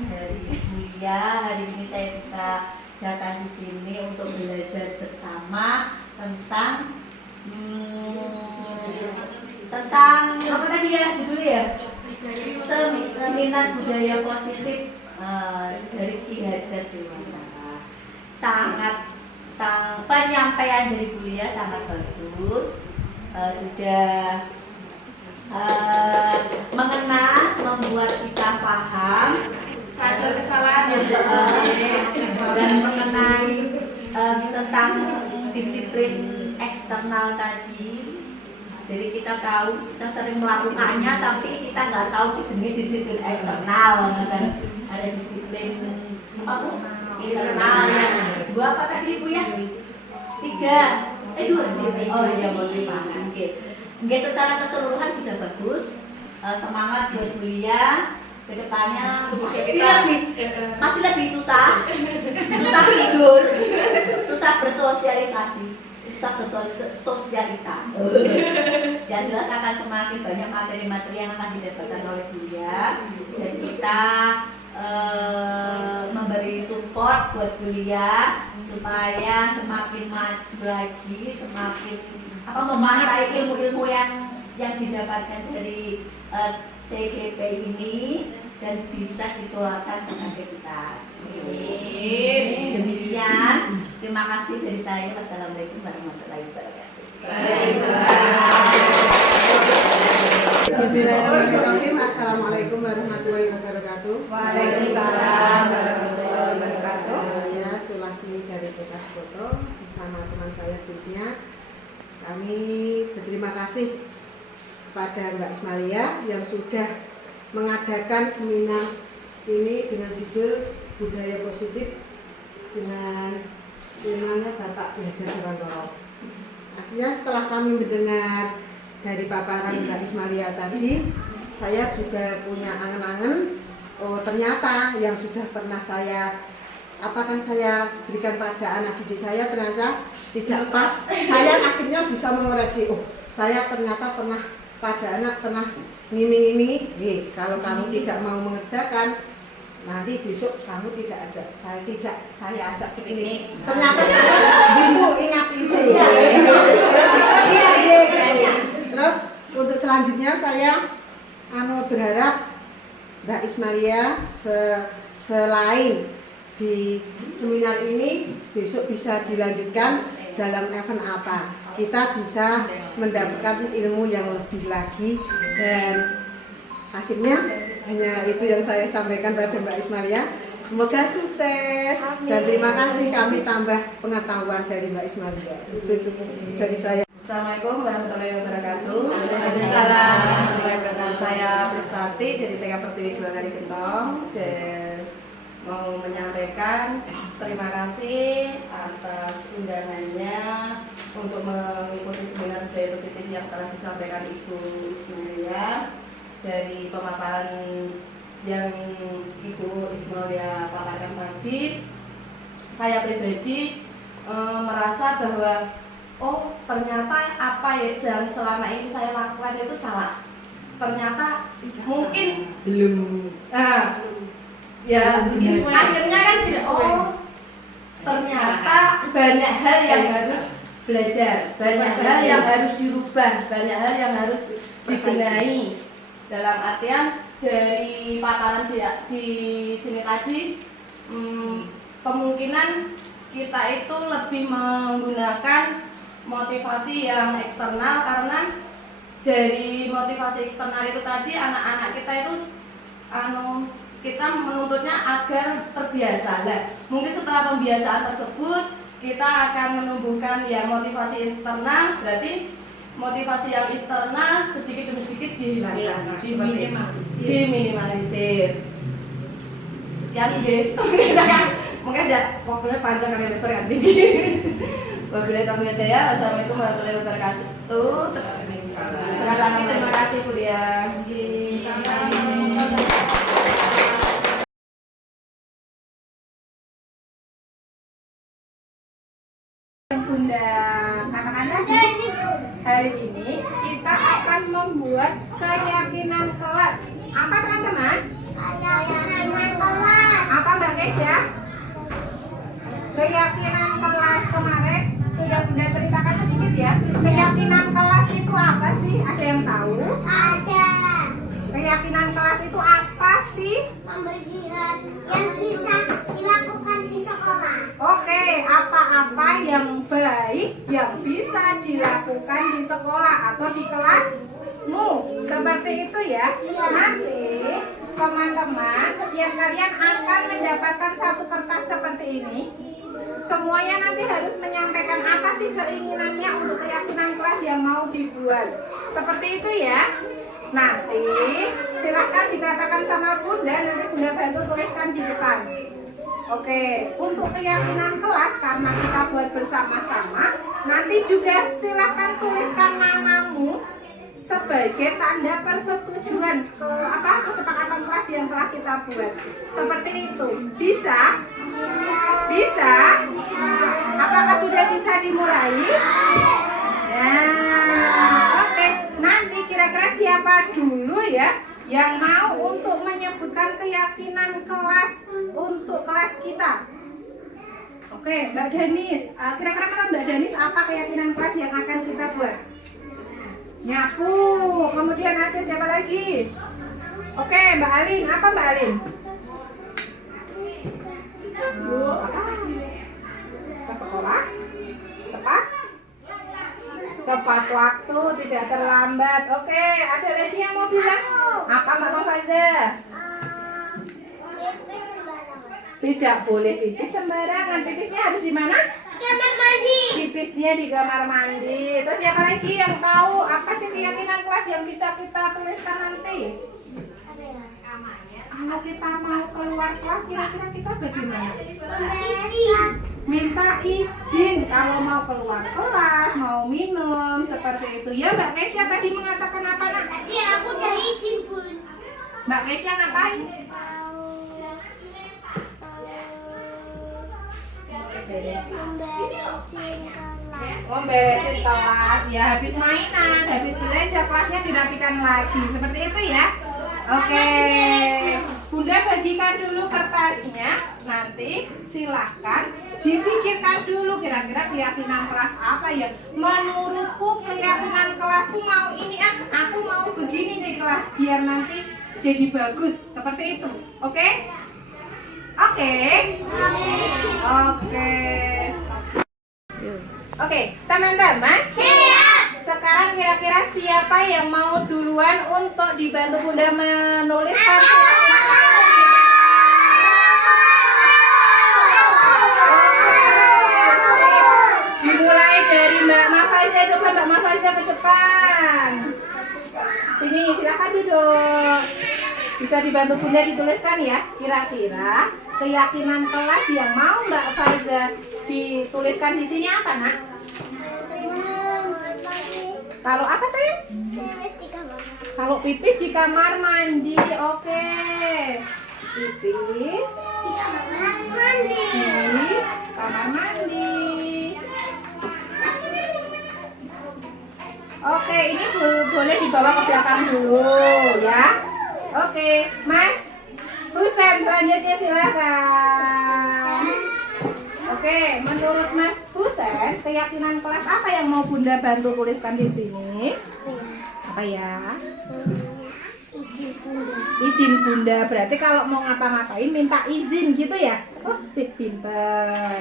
dari Buya. Hari ini saya bisa datang di sini untuk belajar bersama tentang tentang apa tadi ya judulnya ya? Seminar budaya positif dari Ki Hajar Dewantara. Sang penyampaian dari beliau sangat bagus, sudah mengena, membuat kita paham Sadar kesalahan ya. dan mengenai tentang disiplin eksternal tadi. Jadi kita tahu, kita sering melakukannya, tapi kita nggak tahu jenis disiplin eksternal. Dan ada disiplin apa bu? Internal yang dua apa tadi bu ya? 3, 2 sih. Oh iya, motivasi. Oke, secara keseluruhan sudah bagus. Semangat buat kuliah. Kedepannya masih lebih susah tidur, susah bersosialisasi, susah bersosialita. Yang jelas akan semakin banyak materi-materi yang akan didapatkan oleh kuliah, dan kita memberi support buat kuliah supaya semakin maju lagi, semakin menguasai ilmu-ilmu yang didapatkan dari CGP ini dan bisa ditularkan kepada kita. Demikian, terima kasih dari saya. Wassalamualaikum warahmatullahi wabarakatuh. Bismillahirrahmanirrahim. Assalamualaikum warahmatullahi wabarakatuh. Waalaikumsalam warahmatullahi wabarakatuh. Saya Sulasmi dari TK Seboto bersama teman saya Gusnya. Kami berterima kasih kepada Mbak Ismalia yang sudah mengadakan seminar ini dengan judul Budaya Positif dengan temanya Bapak Ki Hajar Dewantara. Akhirnya setelah kami mendengar dari paparan Mbak Ismalia tadi, saya juga punya angen-angen. Oh, ternyata yang sudah pernah saya berikan pada anak didik saya ternyata tidak pas. Saya akhirnya bisa mengoreksi. Oh, saya ternyata pada anak pernah ngiming-imingi, kalau kamu tidak mau mengerjakan, nanti besok kamu tidak ajak saya ajak piknik. Ternyata saya ingat itu. Terus untuk selanjutnya saya berharap Mbak Ismalia selain di seminar ini besok bisa dilanjutkan dalam event apa, kita bisa mendapatkan ilmu yang lebih lagi. Dan akhirnya hanya itu yang saya sampaikan pada Mbak Ismalia. Semoga sukses dan terima kasih, kami tambah pengetahuan dari Mbak Ismalia. Itu cukup dari saya. Assalamualaikum warahmatullahi wabarakatuh. Waalaikumsalam warahmatullahi wabarakatuh. Saya Prestati dari TK Pertiwi 2 Kaligentong dan mau menyampaikan terima kasih atas undangannya untuk mengikuti seminar budaya positif yang telah disampaikan Ibu Ismalia. Dari pemaparan yang Ibu Ismalia paparkan tadi, saya pribadi merasa bahwa oh ternyata apa yang selama ini saya lakukan itu salah. Ternyata mungkin belum. Ya akhirnya kan ternyata banyak hal yang harus belajar, banyak hal yang harus dirubah, banyak hal yang harus dibenahi. Dalam artian dari paparan di sini tadi, kemungkinan kita itu lebih menggunakan motivasi yang eksternal, karena dari motivasi eksternal itu tadi anak-anak kita itu kita menuntutnya agar terbiasa. Nah, mungkin setelah pembiasaan tersebut kita akan menumbuhkan yang motivasi eksternal, berarti motivasi yang eksternal sedikit demi sedikit dihilangkan, diminimalisir. Sekian nggih. Mungkin ada waktunya panjang kali lebar kan tinggi. Wabillahi taufiq wal hidayah. Wassalamualaikum warahmatullahi wabarakatuh. Sekali lagi terima kasih Bu Lia. Bunda anak-anak, hari ini kita akan membuat keyakinan kelas. Apa teman-teman? Keyakinan kelas. Apa Mbak Kesya? Keyakinan kelas kemarin sudah Bunda ceritakan sedikit ya. Keyakinan kelas itu apa sih? Ada yang tahu? kebersihan yang bisa dilakukan di sekolah. Oke, apa-apa yang baik yang bisa dilakukan di sekolah atau di kelasmu. Seperti itu ya. Nanti teman-teman, setiap kalian akan mendapatkan satu kertas seperti ini. Semuanya nanti harus menyampaikan apa sih keinginannya untuk keyakinan kelas yang mau dibuat. Seperti itu ya. Nanti silahkan dikatakan sama Bunda, nanti Bunda bantu tuliskan di depan. Oke, untuk keyakinan kelas karena kita buat bersama-sama, nanti juga silahkan tuliskan namamu sebagai tanda persetujuan kesepakatan kelas yang telah kita buat. Seperti itu. Bisa? Bisa? Apakah sudah bisa dimulai? Nah, oke. Nanti kira-kira siapa dulu ya yang mau untuk menyebutkan keyakinan kelas untuk kelas kita? Oke, Mbak Danis. Kira-kira menurut Mbak Danis apa keyakinan kelas yang akan kita buat? Nyapu. Kemudian nanti siapa lagi? Oke, Mbak Alin. Apa Mbak Alin? Apa? Ke sekolah? Tepat waktu, tidak terlambat. Oke, ada lagi yang mau bilang? Apa Mbak Mafaza? Pipis sembarangan. Tidak boleh pipis sembarangan. Pipisnya harus di mana? Kamar mandi. Pipisnya di kamar mandi. Terus siapa lagi yang tahu apa sih keyakinan kelas yang bisa kita tuliskan nanti? Apa ya? Kalau kita mau keluar kelas, kira-kira kita bagaimana? Izin. Minta izin kalau mau keluar kelas, mau minum, seperti itu. Ya Mbak Kesya tadi mengatakan apa nak? Tadi aku udah izin, Bun. Mbak Kesya ngapain? Memberesin kelas. Memberesin kelas. Ya habis mainan, habis belajar kelasnya dirapikan lagi. Seperti itu ya. Oke. Bunda bagikan dulu kertasnya. Nanti silahkan dipikirkan dulu kira-kira keyakinan kelas apa ya. Menurutku keyakinan kelasku mau ini aku mau begini nih kelas biar nanti jadi bagus. Seperti itu. Oke? Oke. Oke. Oke, teman-teman. Sekarang kira-kira siapa yang mau duluan untuk dibantu Bunda menuliskan? Dimulai dari Mbak Mafaza. Coba Mbak Mafaza ke depan. Sini, silakan duduk. Bisa dibantu Bunda dituliskan ya. Kira-kira keyakinan kelas yang mau Mbak Faiza dituliskan di sini apa nak? Kalau apa sayang? Kalau pipis di kamar mandi, oke. Pipis di kamar mandi. Oke, ini boleh dibawa ke belakang dulu ya. Oke, Mas Husen selanjutnya silakan. Oke, menurut Mas Husen, keyakinan kelas apa yang mau Bunda bantu tuliskan di sini? Apa ya? Izin Bunda. Izin Bunda, berarti kalau mau ngapa-ngapain minta izin gitu ya? Oh, sip, pinter.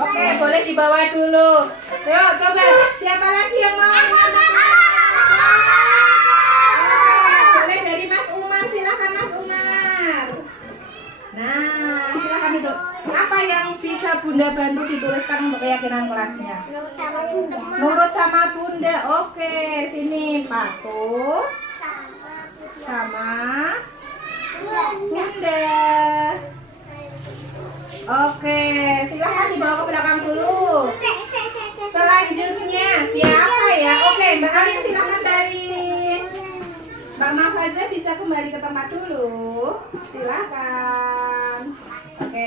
Oke, boleh dibawa dulu. Yuk, coba siapa lagi yang mau? Boleh dari Mas Umar, silakan Mas Umar. Nah, silakan duduk. Apa yang bisa Bunda bantu dituliskan untuk keyakinan kelasnya? Nurut sama Bunda. Oke, sini patuh sama Bunda. Oke, silahkan dibawa ke belakang dulu. Selanjutnya siapa ya? Oke, Mbak Alin silahkan balik. Mbak Mafaza bisa kembali ke tempat dulu. Silakan. Oke.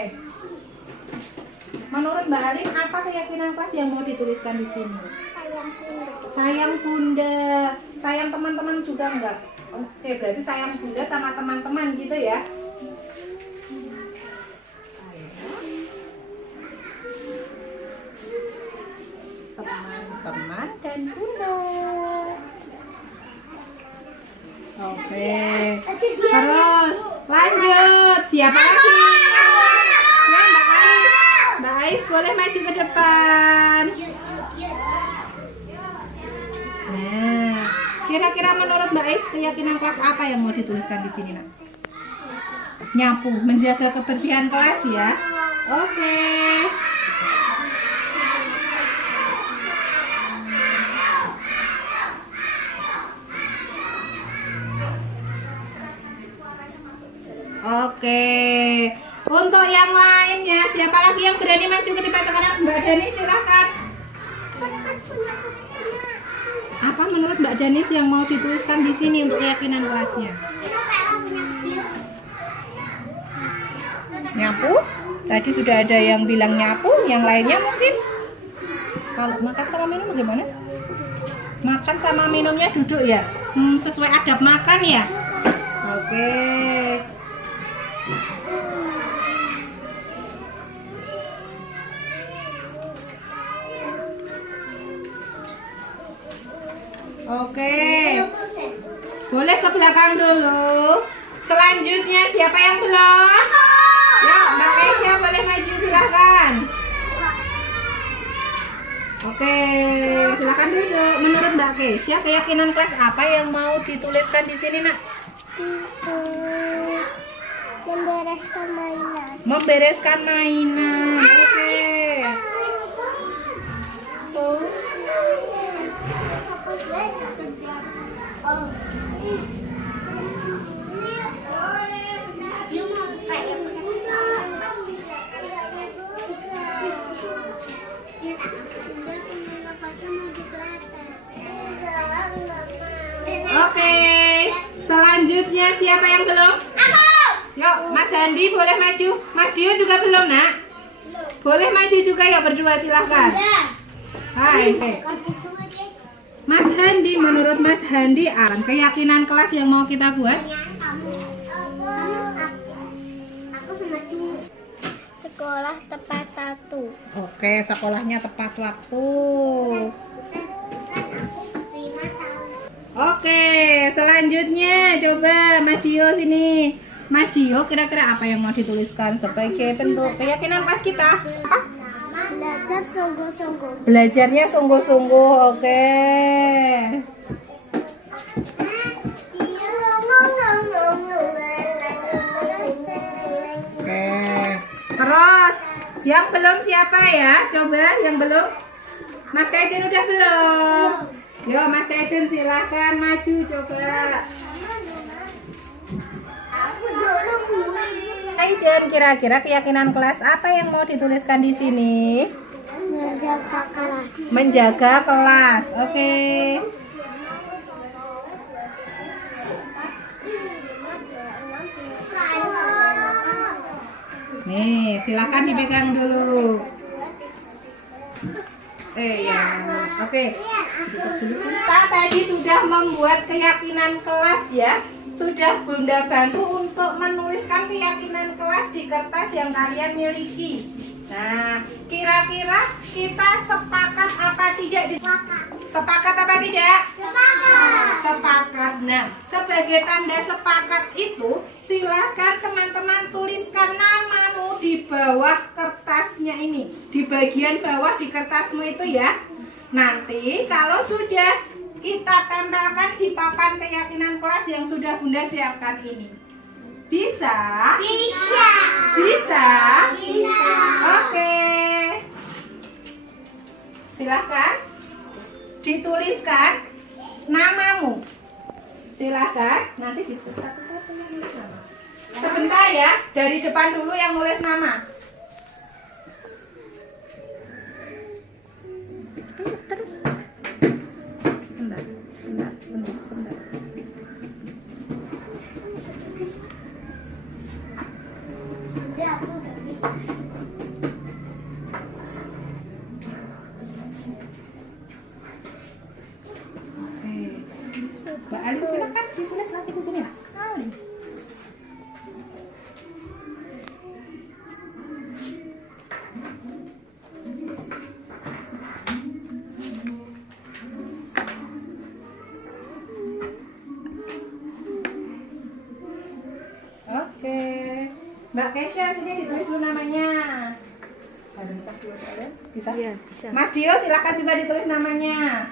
Menurut Mbak Alin, apa keyakinan kelas yang mau dituliskan di sini? Sayang Bunda. Sayang teman-teman juga enggak? Oke, berarti sayang Bunda sama teman-teman gitu ya. Teman-teman dan Bunda. Oke. Terus lanjut. Siapa lagi? Ya, Mbak Ais. Mbak Ais boleh maju ke depan. Nah, kira-kira menurut Mbak Ais keyakinan kelas apa yang mau dituliskan di sini, Nak? Nyapu, menjaga kebersihan kelas ya. Oke. Oke. Untuk yang lainnya, siapa lagi yang berani maju ke depan sekarang? Mbak Dani silakan. Apa menurut Mbak Danis yang mau dituliskan di sini untuk keyakinan kelasnya? Nyapu? Tadi sudah ada yang bilang nyapu, yang lainnya mungkin? Kalau makan sama minum bagaimana? Makan sama minumnya duduk ya? Sesuai adab makan ya? Oke. Oke. Boleh ke belakang dulu. Selanjutnya siapa yang belum? Ya, Mbak Keisha boleh maju silahkan. Oke, silahkan duduk. Menurut Mbak Keisha, keyakinan kelas apa yang mau dituliskan di sini, Nak? Membereskan mainan. Membereskan mainan. Oke. Oke, selanjutnya siapa yang belum? Yuk, Mas Handi boleh maju. Mas Dio juga belum, Nak? Boleh maju juga ya berdua, silahkan. Hai. Mas Handi, menurut Mas Handi, keyakinan kelas yang mau kita buat? Sekolah tepat waktu. Oke, sekolahnya tepat waktu. Oke, selanjutnya coba Mas Dio sini. Mas Dio, kira-kira apa yang mau dituliskan sebagai bentuk keyakinan kelas kita? Belajar sungguh-sungguh. Belajarnya sungguh-sungguh, oke. Oke. Terus, yang belum siapa ya? Coba yang belum. Mas Kaiden udah belum? Yo, Mas Kaiden silahkan maju coba. Kaiden, kira-kira keyakinan kelas apa yang mau dituliskan di sini? Menjaga kelas. Menjaga kelas, oke. Nih, silakan dipegang dulu. Ya, oke. Kita tadi sudah membuat keyakinan kelas ya. Sudah Bunda bantu untuk menuliskan keyakinan kelas di kertas yang kalian miliki. Nah, kira-kira kita sepakat apa tidak? Sepakat apa tidak? Sepakat. Nah, sebagai tanda sepakat itu, silakan teman-teman tuliskan namamu di bawah kertasnya ini. Di bagian bawah di kertasmu itu ya. Nanti kalau sudah kita tempelkan di papan keyakinan kelas yang sudah Bunda siapkan ini. Bisa? Bisa. Bisa? Bisa. Oke. Silahkan dituliskan namamu. Silahkan, nanti disuruh satu-satu yang nulis nama. Sebentar ya, dari depan dulu yang nulis nama. Terus. Sebentar. Mbak Alin silakan ditulis lagi. Mbak Kesha, sini ditulis dulu namanya. Ada cak dulu ada? Bisa? Iya, bisa. Mas Dio, silakan juga ditulis namanya.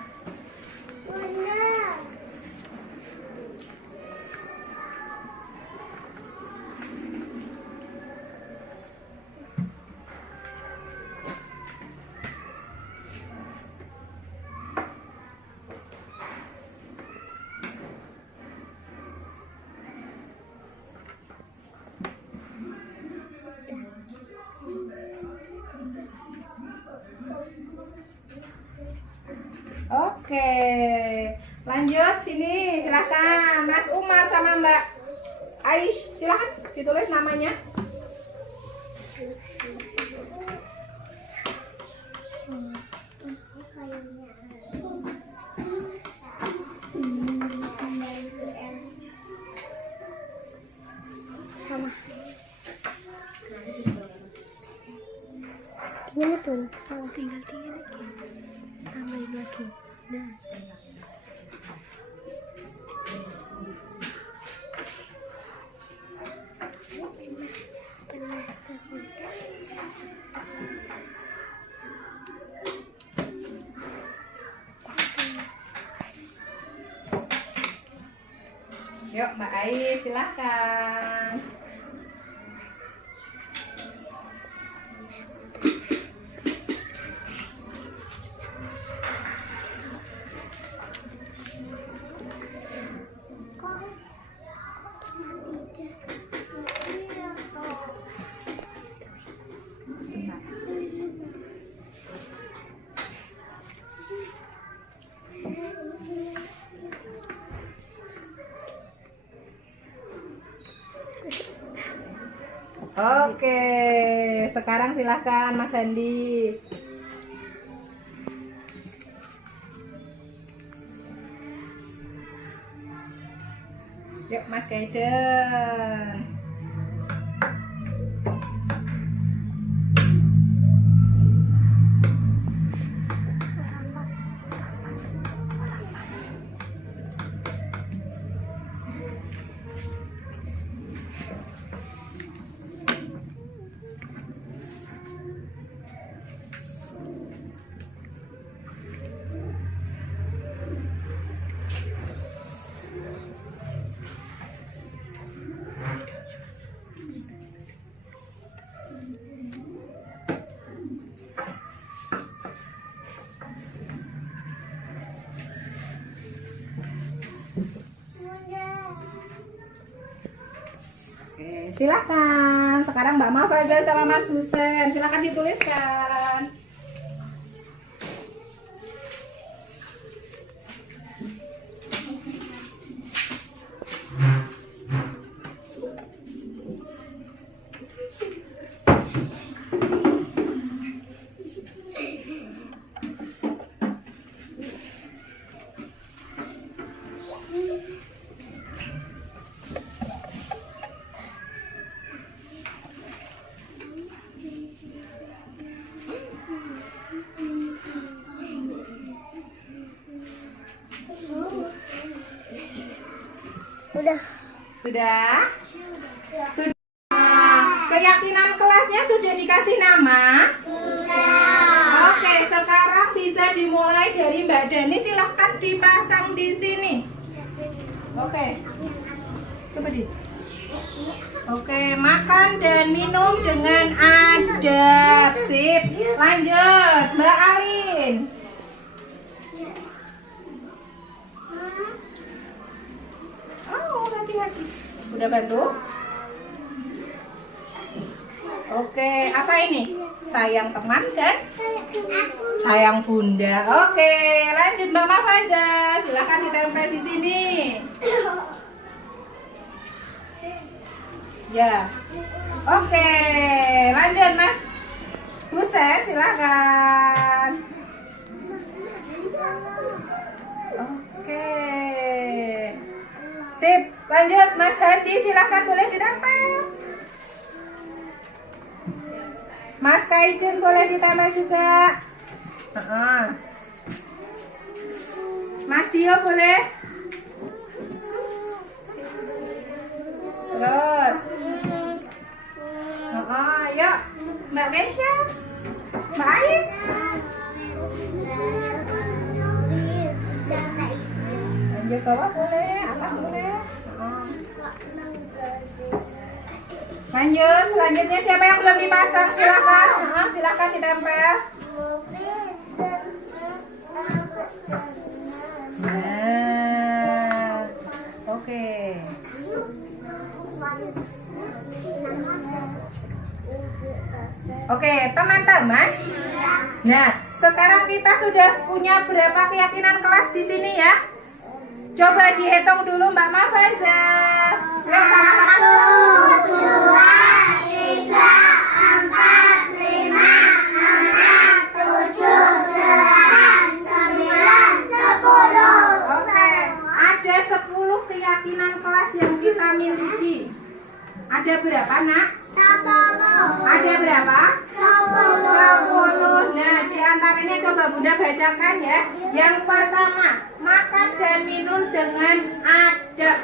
Oke, lanjut sini, silakan Mas Umar sama Mbak Aish, silakan ditulis namanya. Sama. Gimana pun? Sama. Tinggal lagi. Tambahin lagi. Nah. Yuk Mbak Aish, silakan. Oke, sekarang silakan Mas Handi. Yuk Mas Kaiden. Oke, silakan. Sekarang Mbak Mafaza sama Mas Husen, silakan dituliskan. Udah. Sudah? Sudah. Keyakinan kelasnya sudah dikasih nama? Sudah. Oke, sekarang bisa dimulai dari Mbak Dani. Silahkan dipasang di sini. Oke. Coba di. Oke, makan dan minum dengan adab. Sip. Lanjut, Mbak Alin. Oh, hati-hati. Udah bantu? Oke, apa ini? Sayang teman dan sayang bunda. Oke, lanjut Mbak Mafaza. Silakan ditempel di sini. Ya. Oke, lanjut Mas Husen, silakan. Oke. Sip, lanjut Mas Hadi, silakan boleh ditempel. Mas Kaiden boleh ditempel juga. Mas Dio boleh. Terus Keisha, Mbak Ais. Lanjut bawah boleh, atas boleh. Lanjut, selanjutnya siapa yang belum dipasang? Silakan, silakan ditempel. Nah, oke. Oke, teman-teman. Nah, sekarang kita sudah punya berapa keyakinan kelas di sini ya? Coba dihitung dulu Mbak Mafaza. Yuk sama-sama. 1, 2, 3, 4, 5, 6, 7, 8, 9, 10. Oke, ada 10 keyakinan kelas yang kita miliki. Ada berapa, Nak? 10. Ada berapa? 10. Nah, di antaranya coba Bunda bacakan ya. Yang pertama, makan dan minum dengan adab.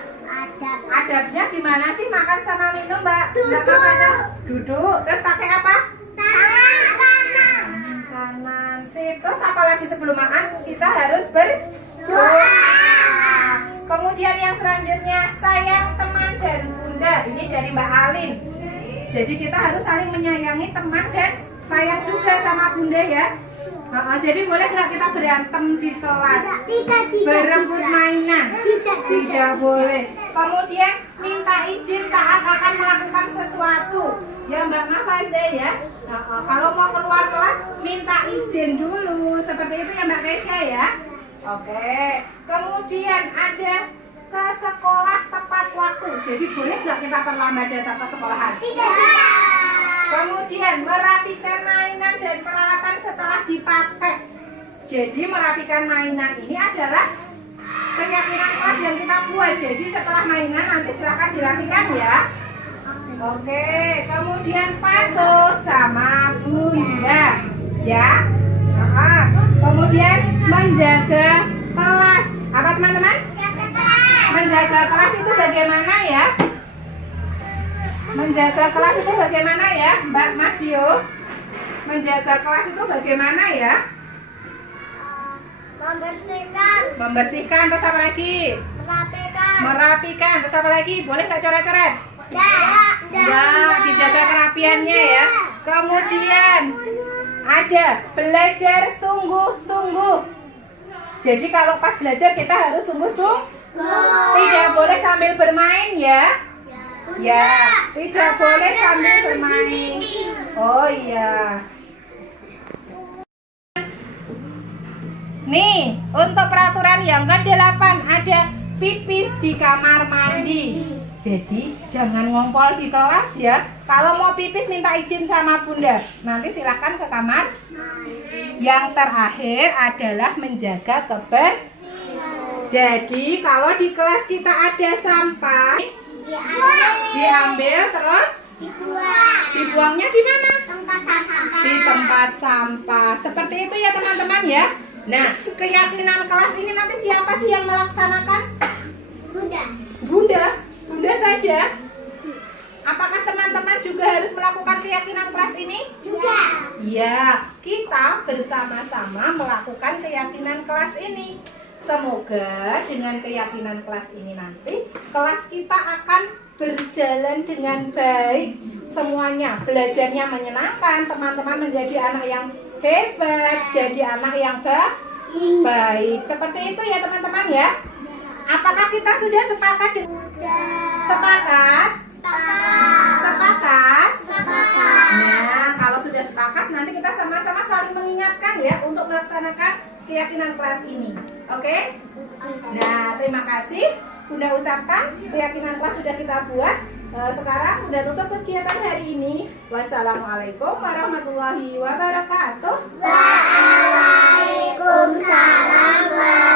Adabnya gimana sih makan sama minum, Mbak? Mbak Mafaza? Duduk. Terus pakai apa? Tangan kanan. Kanan. Sip. Terus apa lagi sebelum makan? Kita harus berdoa. Kemudian yang selanjutnya, sayang teman dan Bunda. Ini dari Mbak Alin. Jadi kita harus saling menyayangi teman dan sayang juga sama Bunda ya. Jadi boleh nggak kita berantem di kelas? Tidak. Berebut mainan? Tidak boleh. Kemudian minta izin saat akan melakukan sesuatu. Ya Mbak Mafaza ya. Kalau mau keluar kelas minta izin dulu. Seperti itu ya Mbak Keisha ya. Oke. Kemudian ada ke sekolah tepat waktu. Jadi boleh nggak kita terlambat datang ke sekolahan? Tidak. Kemudian merapikan mainan dan peralatan setelah dipakai. Jadi merapikan mainan ini adalah keyakinan kelas yang kita buat. Jadi setelah mainan nanti silakan dirapikan ya. Oke, kemudian patuh sama Bunda ya. Kemudian menjaga kelas. Apa teman-teman? Menjaga kelas itu bagaimana ya? Menjaga kelas itu bagaimana ya, Mbak Mas Dio? Menjaga kelas itu bagaimana ya? Membersihkan. Membersihkan, terus apa lagi? Merapikan. Merapikan, terus apa lagi? Boleh nggak coret-coret? Ya. Dijaga kerapiannya ya. Kemudian ada belajar sungguh-sungguh. Jadi kalau pas belajar kita harus sungguh-sungguh. Tidak boleh sambil bermain ya. Ya, tidak boleh sambil bermain. Oh iya. Nih, untuk peraturan yang ke-8 ada pipis di kamar mandi. Jadi jangan ngompol di kelas ya. Kalau mau pipis minta izin sama Bunda. Nanti silahkan ke kamar. Yang terakhir adalah menjaga kebersihan. Jadi kalau di kelas kita ada sampah, diambil terus dibuangnya di mana? Di tempat sampah. Seperti itu ya teman-teman ya. Nah, keyakinan kelas ini nanti siapa sih yang melaksanakan? Bunda saja. Apakah teman-teman juga harus melakukan keyakinan kelas ini? Juga. Ya, kita bersama-sama melakukan keyakinan kelas ini. Semoga dengan keyakinan kelas ini nanti kelas kita akan berjalan dengan baik. Semuanya belajarnya menyenangkan, teman-teman menjadi anak yang hebat, jadi anak yang baik. Seperti itu ya teman-teman ya. Apakah kita sudah sepakat? Sepakat? Sepakat? Nah, kalau sudah sepakat nanti kita sama-sama saling mengingatkan ya untuk melaksanakan keyakinan kelas ini. Oke? Nah, terima kasih. Bunda ucapkan keyakinan kelas sudah kita buat. Sekarang udah tutup kegiatan hari ini. Wassalamualaikum warahmatullahi wabarakatuh. Waalaikumsalam.